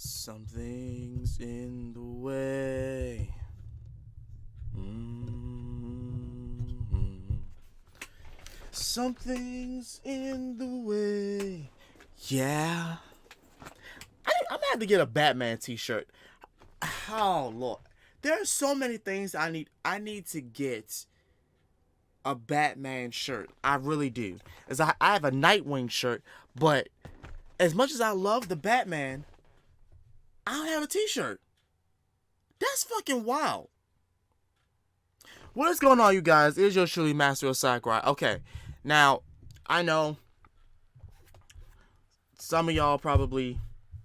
Something's in the way. Something's in the way. Yeah. I'm gonna have to get a Batman t-shirt. Oh, Lord. There are so many things I need. I need to get a Batman shirt. I really do. As I have a Nightwing shirt, but as much as I love the Batman, I don't have a t-shirt. That's fucking wild. What is going on, you guys? It is your truly Master of Sakurai. Okay, now, I know some of y'all probably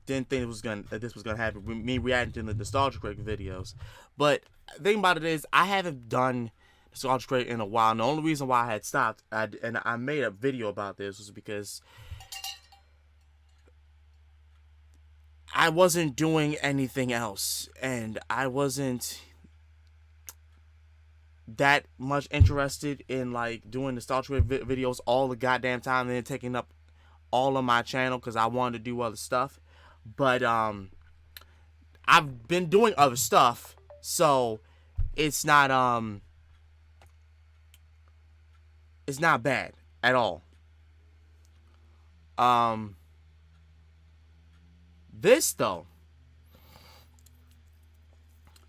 didn't think this was gonna happen with me reacting to the Nostalgia Critic videos. But the thing about it is, I haven't done Nostalgia Critic in a while. And the only reason why I had stopped, and I made a video about this, was because I wasn't doing anything else, and I wasn't that much interested in like doing Nostalgia Critic videos all the goddamn time, and then taking up all of my channel because I wanted to do other stuff. But I've been doing other stuff, so it's not bad at all. This though,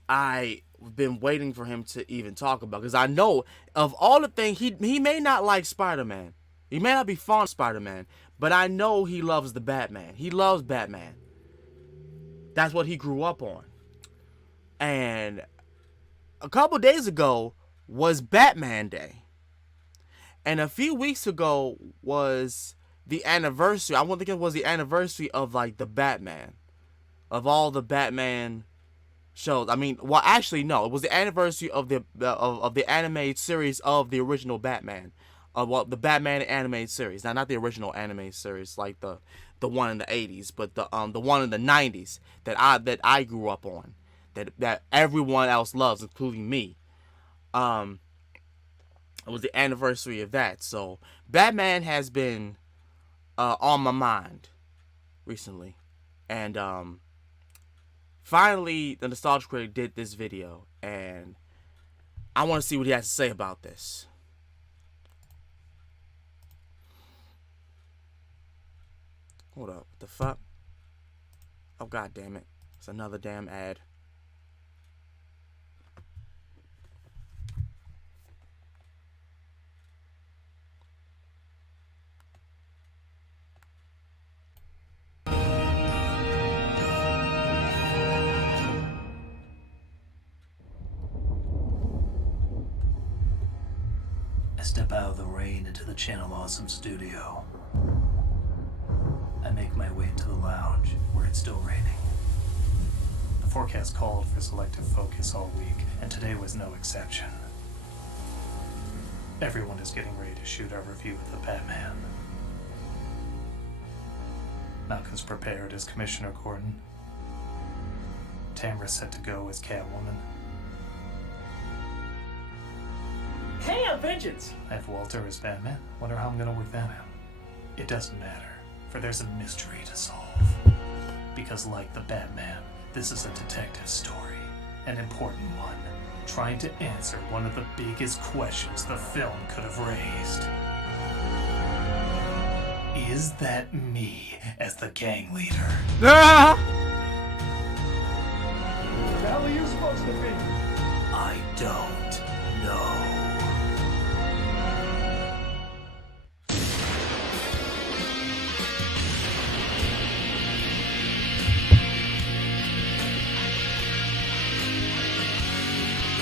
I've been waiting for him to even talk about, because I know of all the things, he may not like Spider-Man. He may not be fond of Spider-Man, but I know he loves the Batman. He loves Batman. That's what he grew up on. And a couple days ago was Batman Day. And a few weeks ago was the anniversary. I want to think it was the anniversary of like the Batman. Of all the Batman shows. I mean, well, actually, no. It was the anniversary of the animated series of the original Batman. Well, the Batman animated series. Now, not the original animated series, like the one in the 80s, but the one in the 90s that I grew up on, that everyone else loves, including me. It was the anniversary of that. So Batman has been on my mind recently, and finally the Nostalgia Critic did this video, and I want to see what he has to say about this. Hold up, what the fuck? Oh, god damn it. It's another damn ad. I step out of the rain into the Channel Awesome studio. I make my way to the lounge, where it's still raining. The forecast called for selective focus all week, and today was no exception. Everyone is getting ready to shoot our review of the Batman. Malcolm's prepared as Commissioner Gordon. Tamara's set to go as Catwoman. Hey, I'm Vengeance! I have Walter as Batman. Wonder how I'm gonna work that out. It doesn't matter, for there's a mystery to solve. Because like the Batman, this is a detective story, an important one, trying to answer one of the biggest questions the film could have raised. Is that me as the gang leader? What the hell are you supposed to be? I don't know.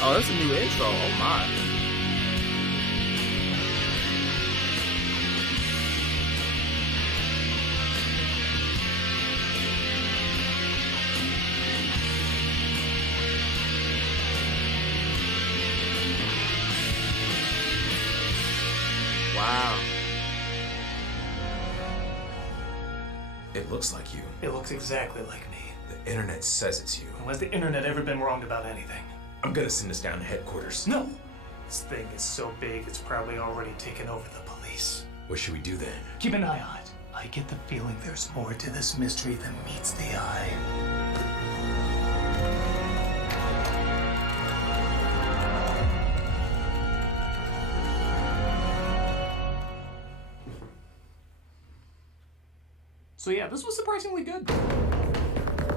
Oh, that's a new intro. Oh my. Wow. It looks like you. It looks exactly like me. The internet says it's you. Has the internet ever been wrong about anything? I'm gonna send this down to headquarters. No! This thing is so big, it's probably already taken over the police. What should we do then? Keep an eye on it. I get the feeling there's more to this mystery than meets the eye. So yeah, this was surprisingly good.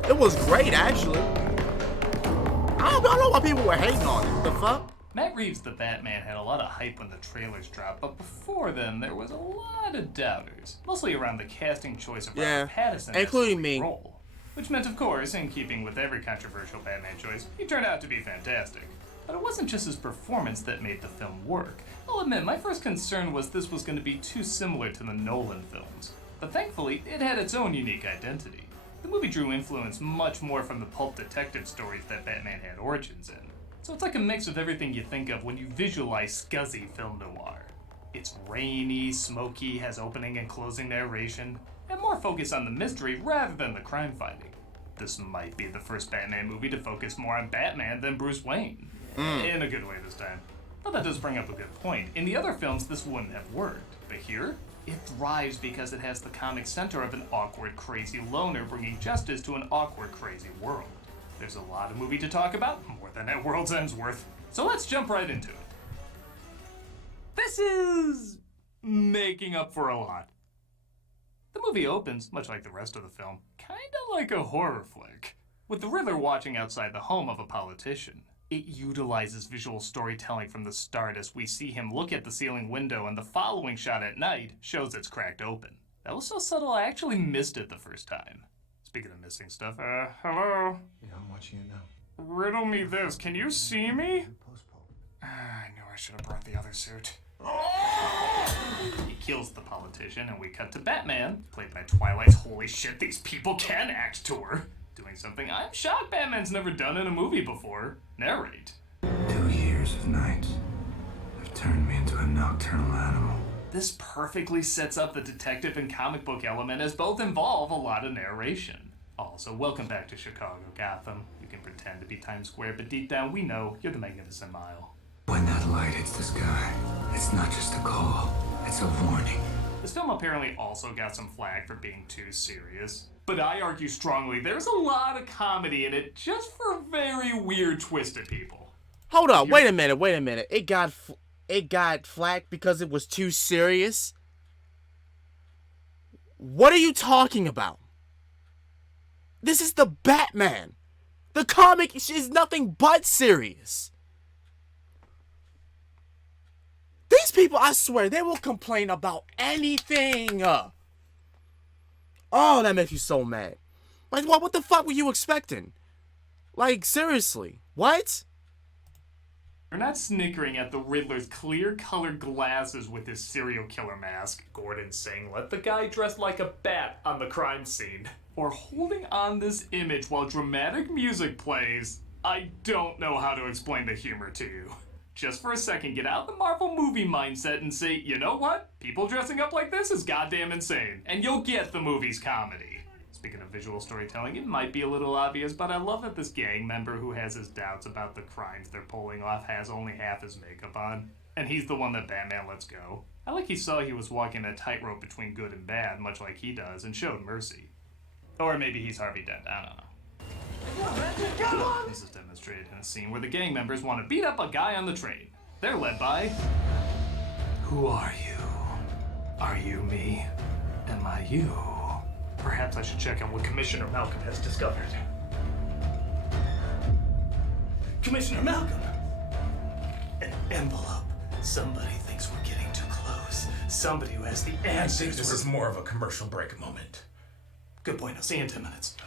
It was great, actually. I don't know why people were hating on it. The fuck? Matt Reeves' The Batman had a lot of hype when the trailers dropped, but before then, there was a lot of doubters. Mostly around the casting choice of Robert Pattinson including as the me. role. Which meant, of course, in keeping with every controversial Batman choice, he turned out to be fantastic. But it wasn't just his performance that made the film work. I'll admit, my first concern was this was going to be too similar to the Nolan films. But thankfully, it had its own unique identity. The movie drew influence much more from the pulp detective stories that Batman had origins in. So it's like a mix of everything you think of when you visualize scuzzy film noir. It's rainy, smoky, has opening and closing narration, and more focus on the mystery rather than the crime fighting. This might be the first Batman movie to focus more on Batman than Bruce Wayne. In a good way this time. But that does bring up a good point. In the other films, this wouldn't have worked. But here, it thrives because it has the comic center of an awkward, crazy loner bringing justice to an awkward, crazy world. There's a lot of movie to talk about, more than at World's End's worth. So let's jump right into it. This is making up for a lot. The movie opens, much like the rest of the film, kinda like a horror flick, with the Riddler watching outside the home of a politician. It utilizes visual storytelling from the start as we see him look at the ceiling window, and the following shot at night shows it's cracked open. That was so subtle I actually missed it the first time. Speaking of missing stuff, hello? Yeah, I'm watching it now. Riddle me this, can you see me? I knew I should have brought the other suit. He kills the politician, and we cut to Batman, played by Twilight's Holy Shit, These People Can Act tour, doing something I'm shocked Batman's never done in a movie before. Narrate. 2 years of nights have turned me into a nocturnal animal. This perfectly sets up the detective and comic book element, as both involve a lot of narration. Also, welcome back to Chicago, Gotham. You can pretend to be Times Square, but deep down we know you're the Magnificent Mile. When that light hits the sky, it's not just a call, it's a warning. This film apparently also got some flack for being too serious. But I argue strongly there's a lot of comedy in it just for very weird, twisted people. Hold up, wait a minute. It got flack because it was too serious? What are you talking about? This is the Batman. The comic is nothing but serious. These people, I swear, they will complain about anything. Oh, that makes you so mad. Like, what the fuck were you expecting? Like, seriously, what? You're not snickering at the Riddler's clear-colored glasses with his serial killer mask, Gordon saying, "Let the guy dressed like a bat on the crime scene," or holding on this image while dramatic music plays. I don't know how to explain the humor to you. Just for a second, get out the Marvel movie mindset and say, you know what? People dressing up like this is goddamn insane. And you'll get the movie's comedy. Speaking of visual storytelling, it might be a little obvious, but I love that this gang member who has his doubts about the crimes they're pulling off has only half his makeup on. And he's the one that Batman lets go. I like he saw he was walking a tightrope between good and bad, much like he does, and showed mercy. Or maybe he's Harvey Dent, I don't know. This is demonstrated in a scene where the gang members want to beat up a guy on the train. They're led by... Who are you? Are you me? Am I you? Perhaps I should check on what Commissioner Malcolm has discovered. Commissioner Malcolm! An envelope. Somebody thinks we're getting too close. Somebody who has the I think answers. this is more of a commercial break moment. Good point, I'll see you in 10 minutes.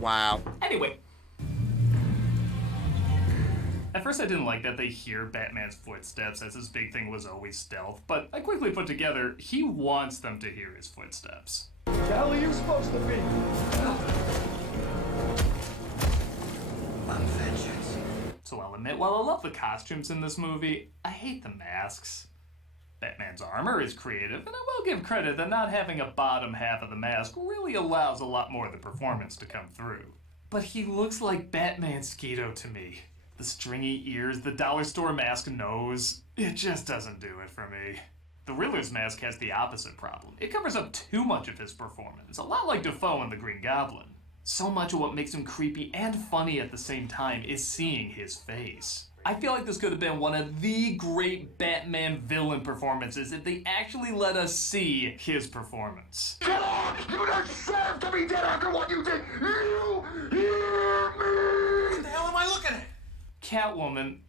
Wow. Anyway. At first I didn't like that they hear Batman's footsteps, as his big thing was always stealth, but I quickly put together, he wants them to hear his footsteps. The hell are you supposed to be? I'm vengeance. So I'll admit, while I love the costumes in this movie, I hate the masks. Batman's armor is creative, and I will give credit that not having a bottom half of the mask really allows a lot more of the performance to come through. But he looks like Batman Skeeto to me. The stringy ears, the dollar store mask nose, it just doesn't do it for me. The Riddler's mask has the opposite problem. It covers up too much of his performance, a lot like Dafoe in The Green Goblin. So much of what makes him creepy and funny at the same time is seeing his face. I feel like this could have been one of the great Batman villain performances if they actually let us see his performance. Get on! You deserve to be dead after what you did! You hear me? What the hell am I looking at? Catwoman...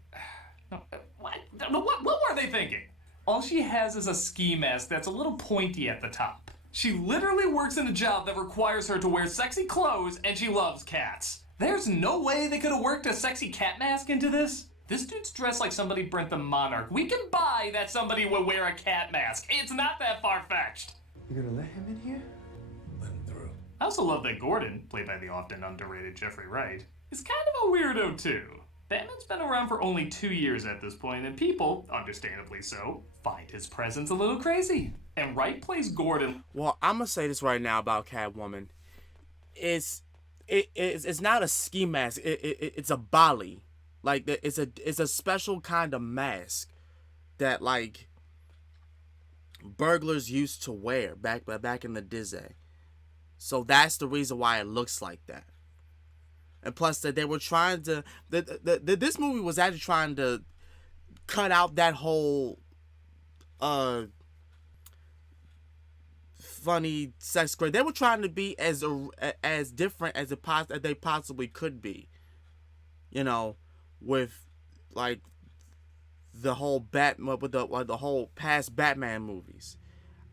No, what were they thinking? All she has is a ski mask that's a little pointy at the top. She literally works in a job that requires her to wear sexy clothes, and she loves cats. There's no way they could have worked a sexy cat mask into this. This dude's dressed like somebody burnt the Monarch. We can buy that somebody will wear a cat mask. It's not that far-fetched. You gonna let him in here? Let him through. I also love that Gordon, played by the often underrated Jeffrey Wright, is kind of a weirdo too. Batman's been around for only 2 years at this point, and people, understandably so, find his presence a little crazy. And Wright plays Gordon. Well, I'm gonna say this right now about Catwoman. It's not a ski mask. It's a bali. Like it's a special kind of mask that like burglars used to wear back in the Disney. So that's the reason why it looks like that. And plus that they were trying to this movie was actually trying to cut out that whole funny sex grade. They were trying to be as different as they possibly could be. You know, with like the whole with the whole past Batman movies.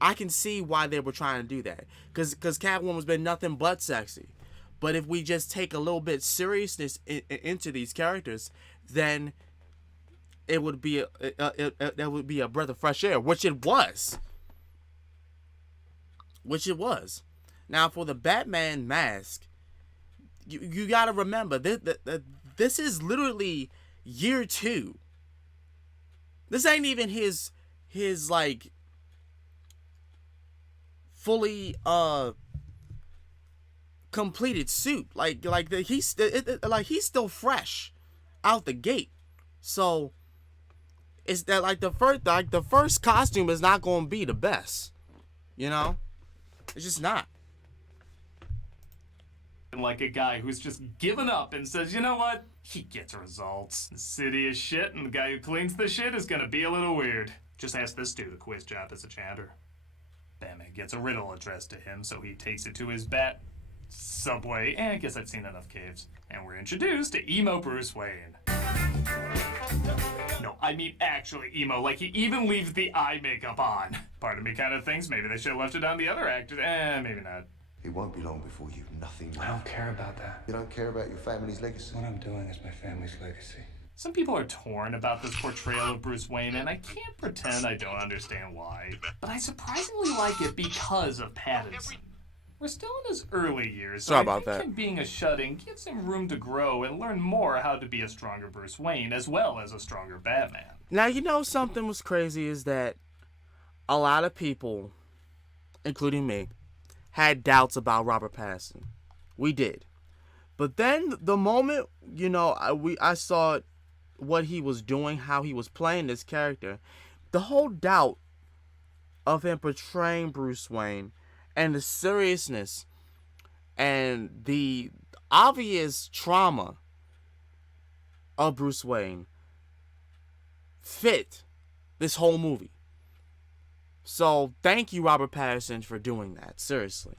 I can see why they were trying to do that. Cause Catwoman's been nothing but sexy. But if we just take a little bit seriousness into these characters, then it would be that would be a breath of fresh air, which it was. Now for the Batman mask, you gotta remember this is literally year 2. This ain't even his like fully completed suit. He's still fresh out the gate. So it's that the first costume is not going to be the best. You know? It's just not. Like a guy who's just given up and says, you know what? He gets results. The city is shit, and the guy who cleans the shit is gonna be a little weird. Just ask this dude a quiz job as a janitor. Batman gets a riddle addressed to him, so he takes it to his bat subway, and I guess I've seen enough caves. And we're introduced to emo Bruce Wayne. No, I mean actually emo, like he even leaves the eye makeup on. Part of me kind of thinks maybe they should have left it on the other actors. Maybe not. It won't be long before you've nothing left. I don't care about that. You don't care about your family's legacy? What I'm doing is my family's legacy. Some people are torn about this portrayal of Bruce Wayne, and I can't pretend I don't understand why. But I surprisingly like it because of Pattinson. We're still in his early years, so I think him being a shut-in gives him room to grow and learn more how to be a stronger Bruce Wayne as well as a stronger Batman. Now, you know something was crazy is that a lot of people, including me, had doubts about Robert Pattinson. We did. But then the moment, you know, I saw what he was doing, how he was playing this character, the whole doubt of him portraying Bruce Wayne and the seriousness and the obvious trauma of Bruce Wayne fit this whole movie. So thank you, Robert Pattinson, for doing that. Seriously.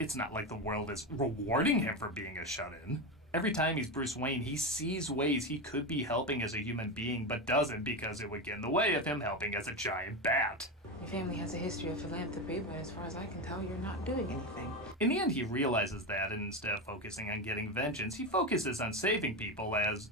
It's not like the world is rewarding him for being a shut-in. Every time he's Bruce Wayne, he sees ways he could be helping as a human being, but doesn't because it would get in the way of him helping as a giant bat. Your family has a history of philanthropy, but as far as I can tell, you're not doing anything. In the end, he realizes that, and instead of focusing on getting vengeance, he focuses on saving people as...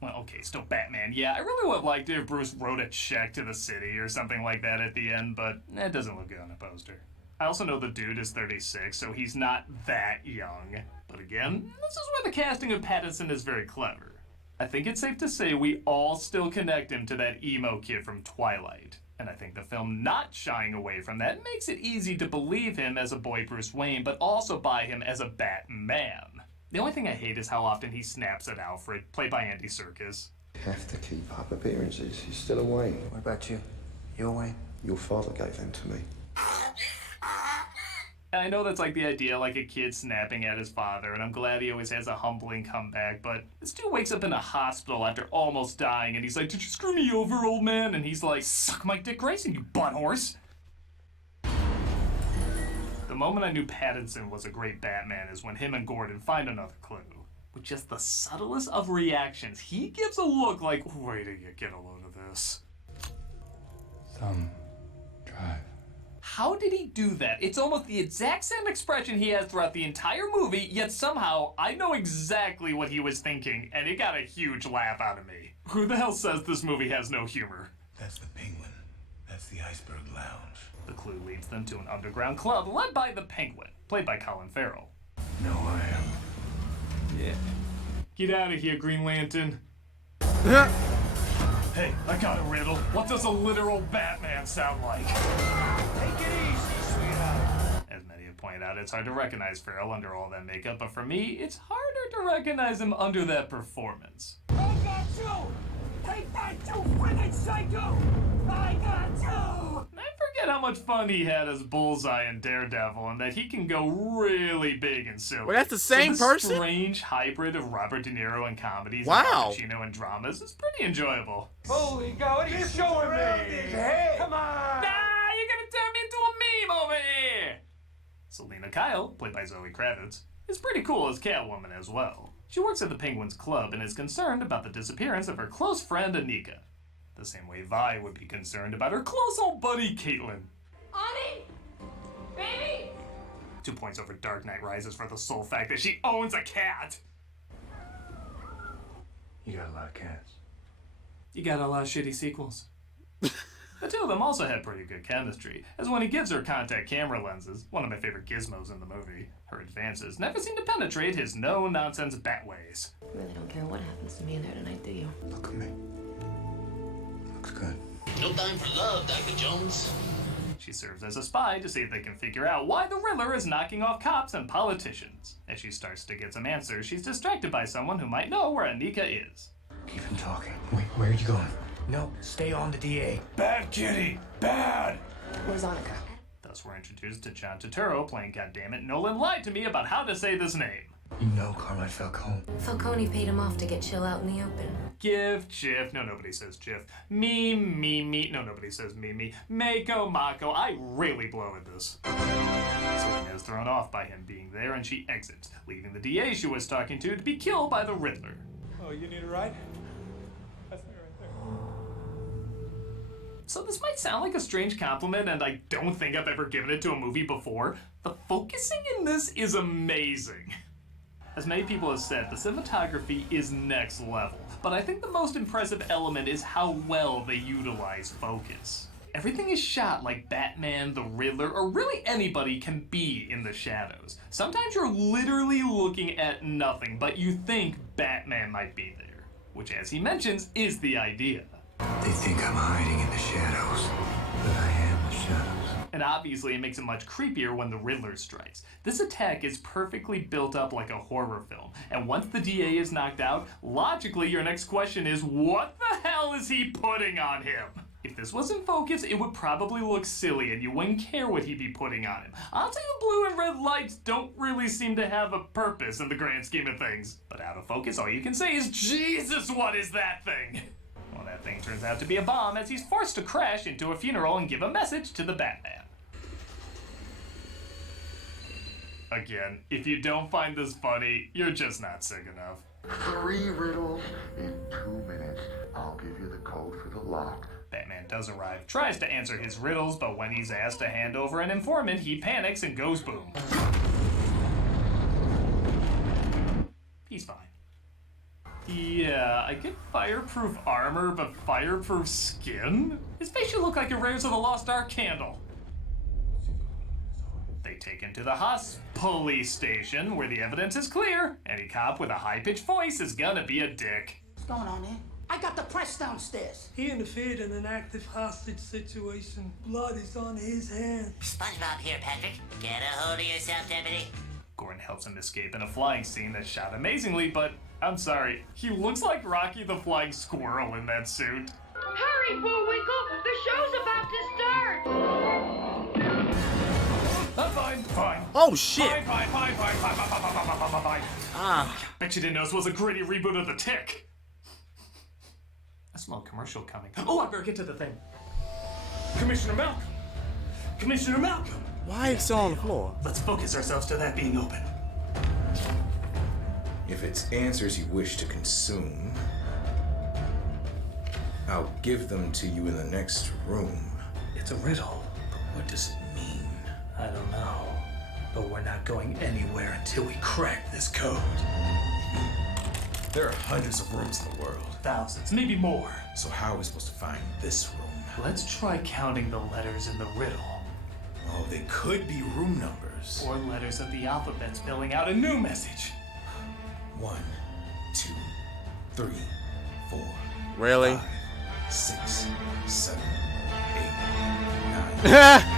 Well, okay, still Batman. Yeah, I really would have liked it if Bruce wrote a check to the city or something like that at the end, but it doesn't look good on a poster. I also know the dude is 36, so he's not that young. But again, this is where the casting of Pattinson is very clever. I think it's safe to say we all still connect him to that emo kid from Twilight. And I think the film not shying away from that makes it easy to believe him as a boy Bruce Wayne, but also buy him as a Batman. The only thing I hate is how often he snaps at Alfred, played by Andy Serkis. You have to keep up appearances. You're still a Wayne. What about you? Your way? Your father gave them to me. And I know that's like the idea, like a kid snapping at his father, and I'm glad he always has a humbling comeback, but this dude wakes up in a hospital after almost dying, and he's like, "Did you screw me over, old man?" And he's like, "Suck my dick racing, you butt horse." The moment I knew Pattinson was a great Batman is when him and Gordon find another clue. With just the subtlest of reactions, he gives a look like, "Wait till you get a load of this." Thumb drive. How did he do that? It's almost the exact same expression he has throughout the entire movie, yet somehow I know exactly what he was thinking, and it got a huge laugh out of me. Who the hell says this movie has no humor? That's the Penguin. That's the Iceberg Lounge. The clue leads them to an underground club led by the Penguin, played by Colin Farrell. No, I am. Yeah. Get out of here, Green Lantern. Hey, I got a riddle. What does a literal Batman sound like? Take it easy, sweetheart. As many have pointed out, it's hard to recognize Farrell under all that makeup, but for me, it's harder to recognize him under that performance. I got you! Take that, you friggin' psycho! I got you! I forget how much fun he had as Bullseye and Daredevil, and that he can go really big and silly. Well, that's the same so this person? strange hybrid of Robert De Niro in comedies Wow. and Al Pacino in dramas is pretty enjoyable. Holy God, what are you showing me? Hey, come on! Ah, you're gonna turn me into a meme over here! Selena Kyle, played by Zoe Kravitz, is pretty cool as Catwoman as well. She works at the Penguins Club and is concerned about the disappearance of her close friend Anika. The same way Vi would be concerned about her close old buddy Caitlin. Honey! Baby! 2 points over Dark Knight Rises for the sole fact that she owns a cat. You got a lot of cats. You got a lot of shitty sequels. The two of them also had pretty good chemistry, as when he gives her contact camera lenses, one of my favorite gizmos in the movie, her advances never seem to penetrate his no-nonsense bat ways. You really don't care what happens to me in there tonight, do you? Look at me. Looks good. No time for love, Dr. Jones. She serves as a spy to see if they can figure out why the Riddler is knocking off cops and politicians. As she starts to get some answers, she's distracted by someone who might know where Anika is. Keep him talking. Wait, where are you going? No, stay on the DA. Bad kitty! Bad! Where's Annika? Thus we're introduced to John Turturro playing Goddammit Nolan lied to me about how to say this name. You know Carmine Falcone. Falcone paid him off to get chill out in the open. Give, Jiff, no nobody says Jiff. Me, no nobody says me. Mako, Mako, I really blow at this. Selena is thrown off by him being there and she exits, leaving the DA she was talking to be killed by the Riddler. Oh, you need a ride? That's me right there. So this might sound like a strange compliment, and I don't think I've ever given it to a movie before. The focusing in this is amazing. As many people have said, the cinematography is next level, but I think the most impressive element is how well they utilize focus. Everything is shot like Batman, the Riddler, or really anybody can be in the shadows. Sometimes you're literally looking at nothing, but you think Batman might be there, which, as he mentions, is the idea. They think I'm hiding in the shadows, but I am the shadows. And obviously it makes it much creepier when the Riddler strikes. This attack is perfectly built up like a horror film, and once the DA is knocked out, logically your next question is, what the hell is he putting on him? If this was in focus, it would probably look silly and you wouldn't care what he'd be putting on him. Honestly, the blue and red lights don't really seem to have a purpose in the grand scheme of things. But out of focus, all you can say is, Jesus, what is that thing? Well, that thing turns out to be a bomb as he's forced to crash into a funeral and give a message to the Batman. Again, if you don't find this funny, you're just not sick enough. 3 riddles in 2 minutes. I'll give you the code for the lock. Batman does arrive, tries to answer his riddles, but when he's asked to hand over an informant, he panics and goes boom. He's fine. Yeah, I get fireproof armor, but fireproof skin? His face should look like a Raiders of the Lost Ark candle. They take him to the police station, where the evidence is clear. Any cop with a high-pitched voice is gonna be a dick. What's going on, man? I got the press downstairs. He interfered in an active hostage situation. Blood is on his hands. SpongeBob here, Patrick. Get a hold of yourself, deputy. Gordon helps him escape in a flying scene that's shot amazingly, but I'm sorry, he looks like Rocky the Flying Squirrel in that suit. Hurry, Bullwinkle! The show's about to start! Fine. Oh shit! Fine. Ah. Bet you didn't know this was a gritty reboot of The Tick. I smell a commercial coming. Oh, I better get to the thing. Commissioner Malcolm! Commissioner Malcolm! Why is it still on the floor? Let's focus ourselves to that being open. If it's answers you wish to consume, I'll give them to you in the next room. It's a riddle. But what does it mean? I don't know. But we're not going anywhere until we crack this code. There are hundreds of rooms in the world. Thousands, maybe more. So how are we supposed to find this room? Let's try counting the letters in the riddle. Oh, they could be room numbers. Or letters of the alphabet spelling out a new message. 1, 2, 3, 4. Really? 5, 6, 7, 8, 9.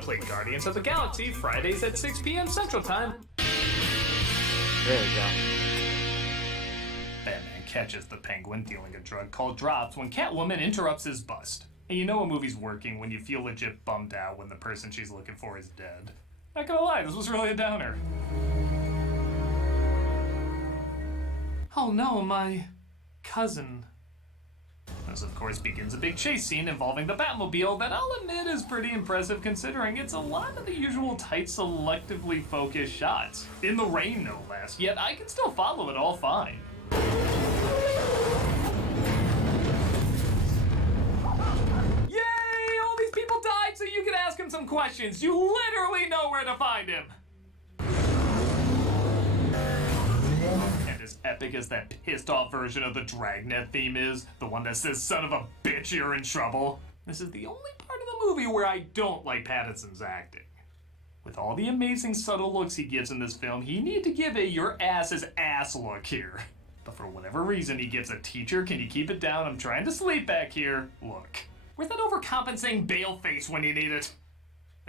Play Guardians of the Galaxy Fridays at 6 p.m. Central Time. There you go. Batman catches the Penguin dealing a drug called drops when Catwoman interrupts his bust. And you know a movie's working when you feel legit bummed out when the person she's looking for is dead. Not gonna lie, this was really a downer. Oh no, my cousin. This, of course, begins a big chase scene involving the Batmobile that I'll admit is pretty impressive considering it's a lot of the usual tight, selectively focused shots. In the rain, no less, yet I can still follow it all fine. Yay! All these people died so you could ask him some questions. You literally know where to find him. As epic as that pissed off version of the Dragnet theme is, the one that says, "Son of a bitch, you're in trouble," this is the only part of the movie where I don't like Pattinson's acting. With all the amazing subtle looks he gives in this film, he need to give a your ass is ass look here. But for whatever reason, he gives a teacher, can you keep it down, I'm trying to sleep back here, look. Where's that overcompensating bail face when you need it?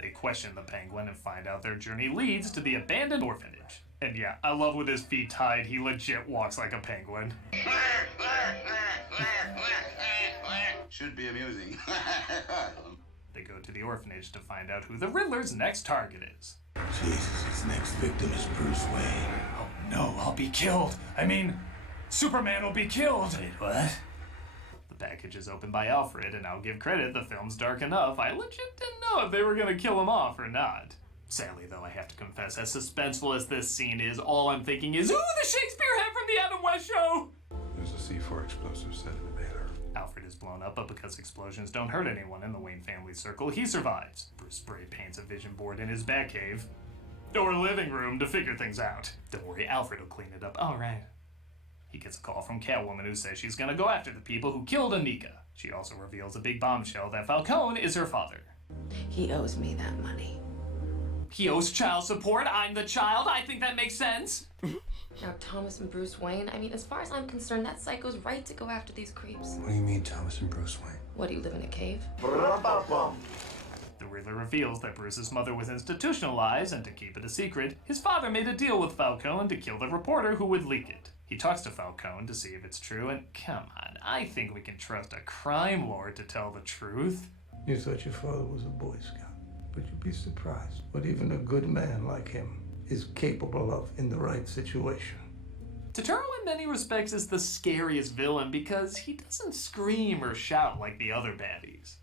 They question the Penguin and find out their journey leads to the abandoned orphanage. And yeah, I love with his feet tied, he legit walks like a penguin. Should be amusing. They go to the orphanage to find out who the Riddler's next target is. Jesus, his next victim is Bruce Wayne. Oh no, I'll be killed. I mean, Superman will be killed. Wait, what? The package is opened by Alfred, and I'll give credit, the film's dark enough. I legit didn't know if they were gonna kill him off or not. Sadly, though, I have to confess, as suspenseful as this scene is, all I'm thinking is, ooh, the Shakespeare head from the Adam West Show! There's a C4 explosive set in the baler. Alfred is blown up, but because explosions don't hurt anyone in the Wayne family circle, he survives. Bruce spray paints a vision board in his Batcave, or living room, to figure things out. Don't worry, Alfred will clean it up. All right. He gets a call from Catwoman who says she's gonna go after the people who killed Anika. She also reveals a big bombshell that Falcone is her father. He owes me that money. He owes child support. I'm the child. I think that makes sense. Now, Thomas and Bruce Wayne, I mean, as far as I'm concerned, that psycho's right to go after these creeps. What do you mean, Thomas and Bruce Wayne? What, do you live in a cave? The Riddler reveals that Bruce's mother was institutionalized, and to keep it a secret, his father made a deal with Falcone to kill the reporter who would leak it. He talks to Falcone to see if it's true, and come on, I think we can trust a crime lord to tell the truth. You thought your father was a Boy Scout. But you'd be surprised what even a good man like him is capable of in the right situation. Turturro in many respects is the scariest villain because he doesn't scream or shout like the other baddies.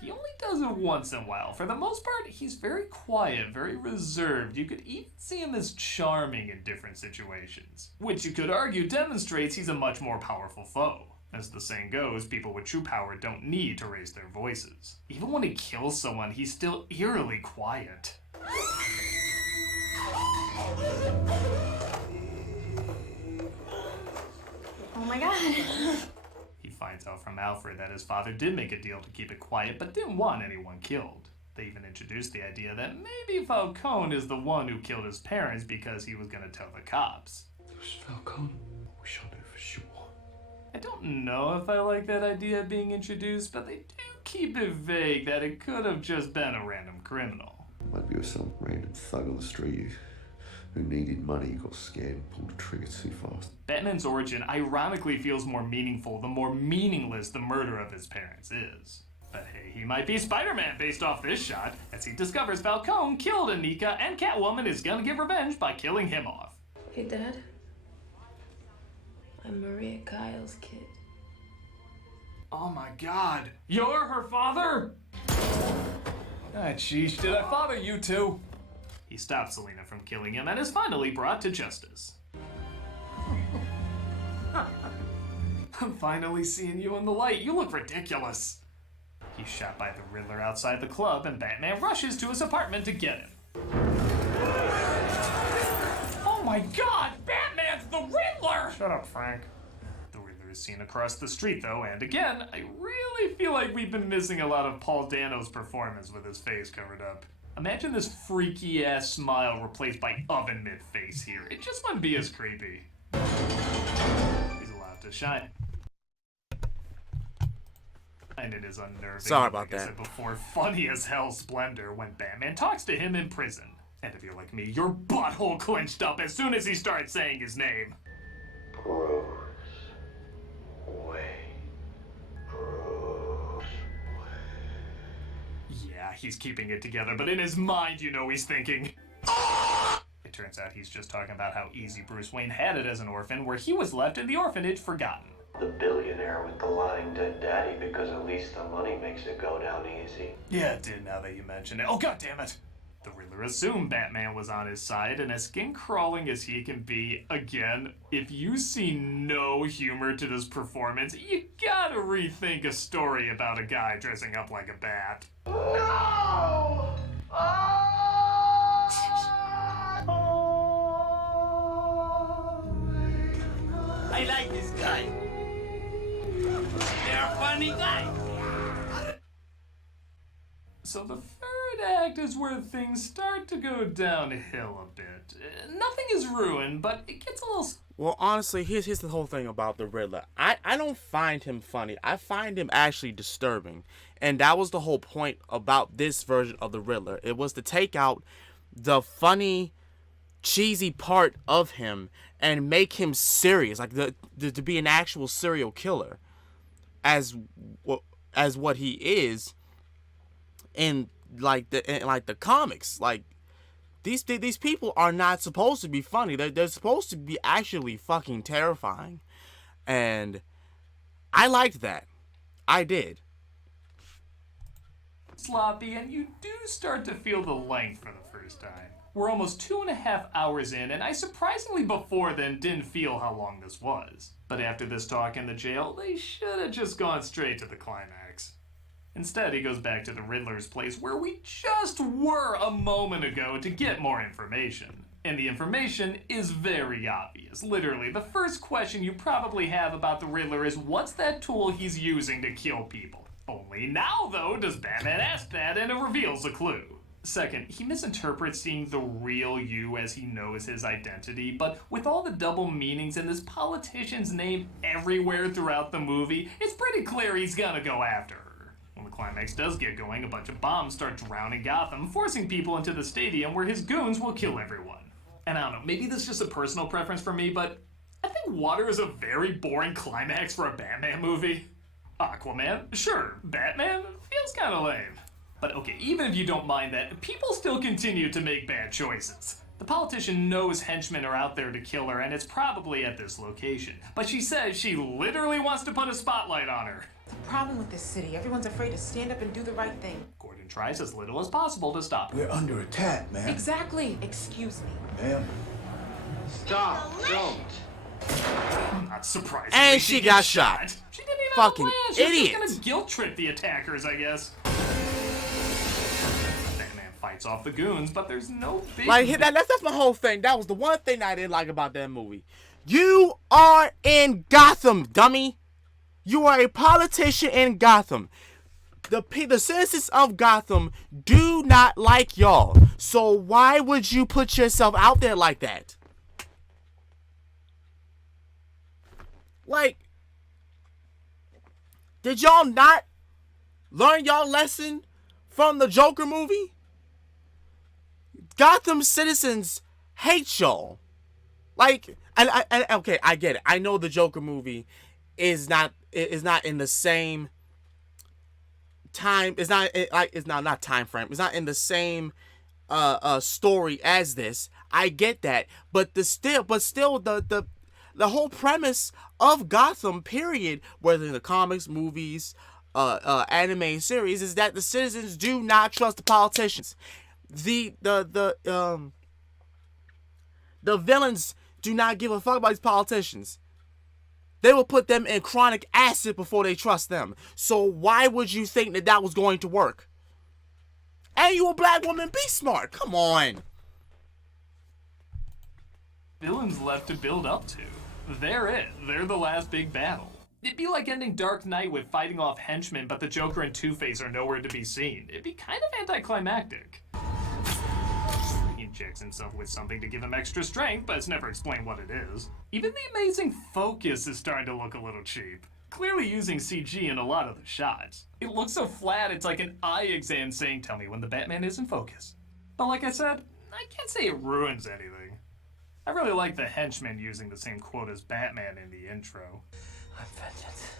He only does it once in a while. For the most part, he's very quiet, very reserved. You could even see him as charming in different situations, which you could argue demonstrates he's a much more powerful foe. As the saying goes, people with true power don't need to raise their voices. Even when he kills someone, he's still eerily quiet. Oh my god. He finds out from Alfred that his father did make a deal to keep it quiet, but didn't want anyone killed. They even introduced the idea that maybe Falcone is the one who killed his parents because he was going to tell the cops. It was Falcone? We shall know for sure. I don't know if I like that idea being introduced, but they do keep it vague that it could have just been a random criminal. Might be with some random thug on the street who needed money got scared and pulled the trigger too fast. Batman's origin ironically feels more meaningful the more meaningless the murder of his parents is. But hey, he might be Spider-Man based off this shot, as he discovers Falcone killed Anika and Catwoman is gonna get revenge by killing him off. Hey, Dad. I'm Maria Kyle's kid. Oh my god, you're her father? Ah, jeez, did I father you too? He stops Selena from killing him and is finally brought to justice. I'm finally seeing you in the light. You look ridiculous. He's shot by the Riddler outside the club and Batman rushes to his apartment to get him. Oh my god, Batman's the Riddler! Shut up, Frank. The Riddler is seen across the street though, and again, I really feel like we've been missing a lot of Paul Dano's performance with his face covered up. Imagine this freaky ass smile replaced by oven mitt face here. It just wouldn't be as creepy. He's allowed to shine. And it is unnerving. Sorry about like I said before, funny as hell splendor when Batman talks to him in prison. And if you're like me, your butthole clenched up as soon as he starts saying his name. Bruce Wayne. Bruce Yeah, he's keeping it together, but in his mind, you know he's thinking. It turns out he's just talking about how easy Bruce Wayne had it as an orphan, where he was left in the orphanage forgotten. The billionaire with the lying dead daddy, because at least the money makes it go down easy. Yeah, it did now that you mention it. Oh, god damn it! The Riddler assumed Batman was on his side, and as skin-crawling as he can be, again, if you see no humor to this performance, you gotta rethink a story about a guy dressing up like a bat. No! I like this guy. They're a funny guy. So the third act is where things start to go downhill a bit. Nothing is ruined, but it gets a little... Well, honestly, here's the whole thing about the Riddler. I don't find him funny. I find him actually disturbing. And that was the whole point about this version of the Riddler. It was to take out the funny, cheesy part of him and make him serious. Like, to be an actual serial killer. As what he is in the comics. Like, these people are not supposed to be funny. They're supposed to be actually fucking terrifying. And I liked that. I did. Sloppy, and you do start to feel the length for the first time. We're almost 2.5 hours in, and I surprisingly before then didn't feel how long this was. But after this talk in the jail, they should have just gone straight to the climax. Instead, he goes back to the Riddler's place where we just were a moment ago to get more information. And the information is very obvious. Literally, the first question you probably have about the Riddler is what's that tool he's using to kill people? Only now, though, does Batman ask that and it reveals a clue. Second, he misinterprets seeing the real you as he knows his identity, but with all the double meanings and this politician's name everywhere throughout the movie, it's pretty clear he's gonna go after her. When the climax does get going, a bunch of bombs start drowning Gotham, forcing people into the stadium where his goons will kill everyone. And I don't know, maybe this is just a personal preference for me, but I think water is a very boring climax for a Batman movie. Aquaman? Sure. Batman? Feels kinda lame. But okay, even if you don't mind that, people still continue to make bad choices. The politician knows henchmen are out there to kill her, and it's probably at this location. But she says she literally wants to put a spotlight on her. The problem with this city, everyone's afraid to stand up and do the right thing. Gordon tries as little as possible to stop her. We're under attack, man. Exactly. Excuse me. Ma'am. Stop! Don't! Not surprisingly, And she got shot. She didn't even Fucking land. She was idiot. just gonna guilt trip the attackers, I guess. Batman fights off the goons, but there's no big... That's my whole thing. That was the one thing I didn't like about that movie. You are in Gotham, dummy. You are a politician in Gotham. The citizens of Gotham do not like y'all. So why would you put yourself out there like that? Like, did y'all not learn y'all lesson from the Joker movie? Gotham citizens hate y'all. Like, and okay, I get it. I know the Joker movie is not in the same time. It's not time frame. It's not in the same story as this. I get that, but still the whole premise of Gotham, period, whether in the comics, movies, anime series, is that the citizens do not trust the politicians. The villains do not give a fuck about these politicians. They will put them in chronic acid before they trust them. So why would you think that was going to work? And you a black woman, be smart. Come on. Villains left to build up to. They're it. They're the last big battle. It'd be like ending Dark Knight with fighting off henchmen, but the Joker and Two-Face are nowhere to be seen. It'd be kind of anticlimactic. He injects himself with something to give him extra strength, but it's never explained what it is. Even the amazing focus is starting to look a little cheap. Clearly using CG in a lot of the shots. It looks so flat, it's like an eye exam saying, tell me when the Batman is in focus. But like I said, I can't say it ruins anything. I really like the henchman using the same quote as Batman in the intro. I'm vengeance.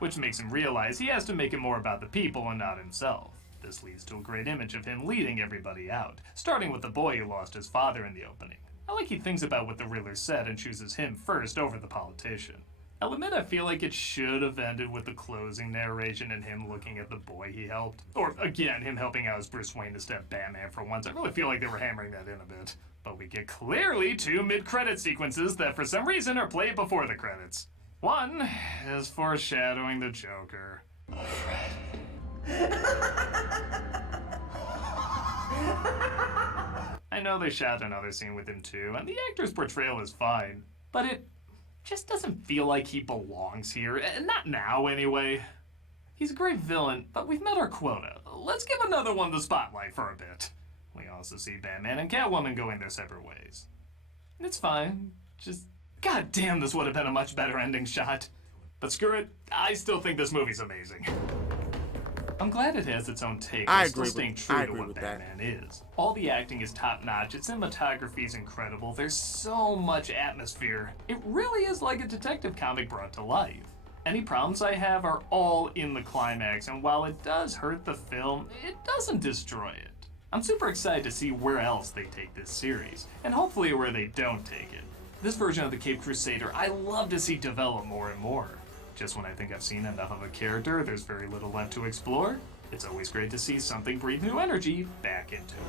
Which makes him realize he has to make it more about the people and not himself. This leads to a great image of him leading everybody out, starting with the boy who lost his father in the opening. I like he thinks about what the Riddler said and chooses him first over the politician. I'll admit I feel like it should have ended with the closing narration and him looking at the boy he helped. Or, again, him helping out as Bruce Wayne instead of Batman for once. I really feel like they were hammering that in a bit. But we get clearly two mid-credit sequences that for some reason are played before the credits. One is foreshadowing the Joker. I know they shot another scene with him too, and the actor's portrayal is fine, but it just doesn't feel like he belongs here, and not now anyway. He's a great villain, but we've met our quota. Let's give another one the spotlight for a bit. We also see Batman and Catwoman going their separate ways. It's fine, just goddamn, this would have been a much better ending shot. But screw it, I still think this movie's amazing. I'm glad it has its own take while still staying true to what Batman is. All the acting is top-notch, its cinematography is incredible, there's so much atmosphere. It really is like a detective comic brought to life. Any problems I have are all in the climax, and while it does hurt the film, it doesn't destroy it. I'm super excited to see where else they take this series, and hopefully where they don't take it. This version of the Caped Crusader, I love to see develop more and more. Just when I think I've seen enough of a character, there's very little left to explore. It's always great to see something breathe new energy back into it.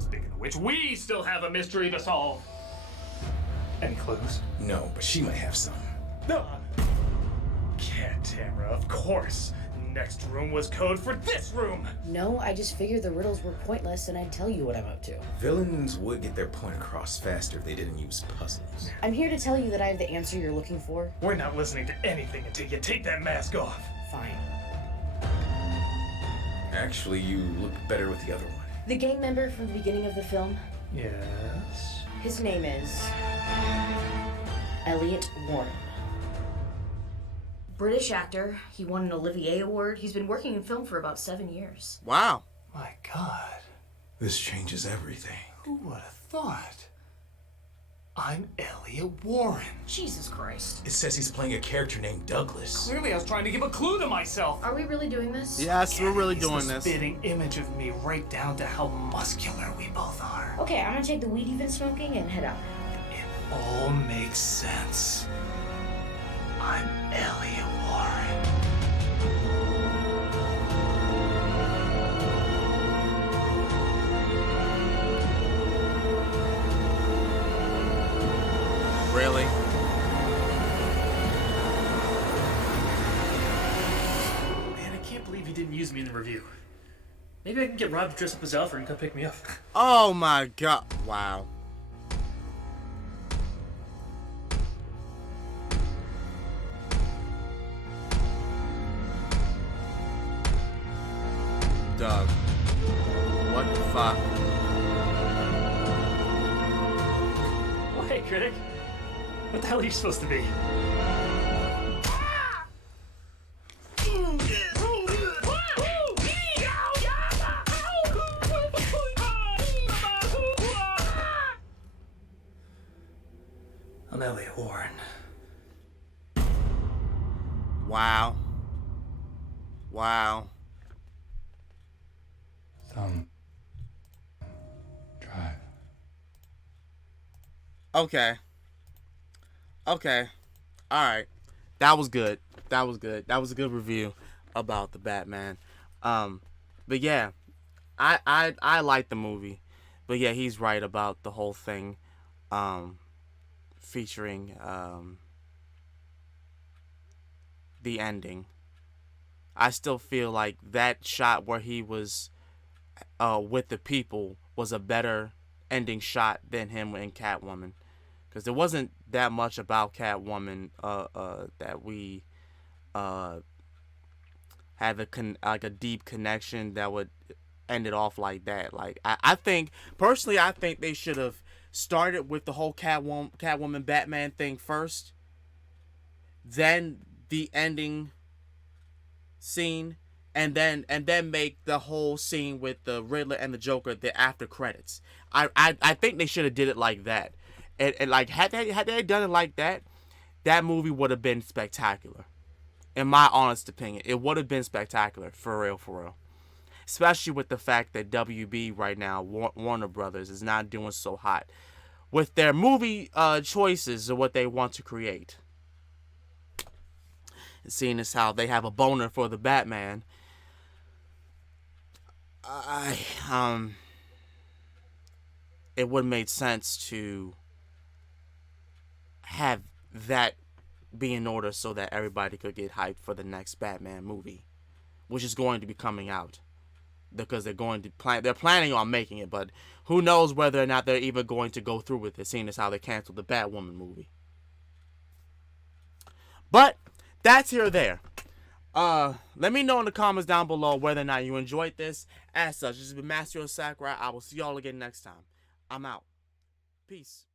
Speaking of which, we still have a mystery to solve. Any clues? No, but she might have some. No! Cat Tamara, of course. Next room was code for this room! No, I just figured the riddles were pointless and I'd tell you what I'm up to. Villains would get their point across faster if they didn't use puzzles. I'm here to tell you that I have the answer you're looking for. We're not listening to anything until you take that mask off. Fine. Actually, you look better with the other one. The gang member from the beginning of the film? Yes? His name is Elliot Warren. British actor. He won an Olivier Award. He's been working in film for about 7 years. Wow. My God. This changes everything. Who would have thought? I'm Elliot Warren. Jesus Christ. It says he's playing a character named Douglas. Clearly I was trying to give a clue to myself. Are we really doing this? Yes, we're really doing this. Spitting image of me right down to how muscular we both are. Okay, I'm gonna take the weed you've been smoking and head out. It all makes sense. I'm Elliot Warren. Really? Man, I can't believe you didn't use me in the review. Maybe I can get Rob to dress up as Alfred and come pick me up. Oh my God. Wow. Doug. What the fuck? Well, hey, Critic. What the hell are you supposed to be? I'm Elliot Warren. Wow. Wow. Thumb. Drive. Okay. Okay. Alright. That was good. That was good. That was a good review about the Batman. But yeah, I like the movie. But yeah, he's right about the whole thing. Featuring the ending. I still feel like that shot where he was with the people was a better ending shot than him in Catwoman, because there wasn't that much about Catwoman that we had like a deep connection that would end it off like that. Like I think personally, I think they should have started with the whole Catwoman Batman thing first, then the ending scene, and then make the whole scene with the Riddler and the Joker the after credits. I think they should have did it like that. And like had they done it like that, that movie would have been spectacular. In my honest opinion, it would have been spectacular, for real, for real. Especially with the fact that WB right now, Warner Brothers, is not doing so hot with their movie choices of what they want to create. And seeing as how they have a boner for the Batman, it would have made sense to have that be in order so that everybody could get hyped for the next Batman movie, which is going to be coming out, because they're planning on making it, but who knows whether or not they're even going to go through with it, seeing as how they canceled the Batwoman movie. But that's here or there. Let me know in the comments down below whether or not you enjoyed this. As such, this has been Master of Sakurai. I will see y'all again next time. I'm out. Peace.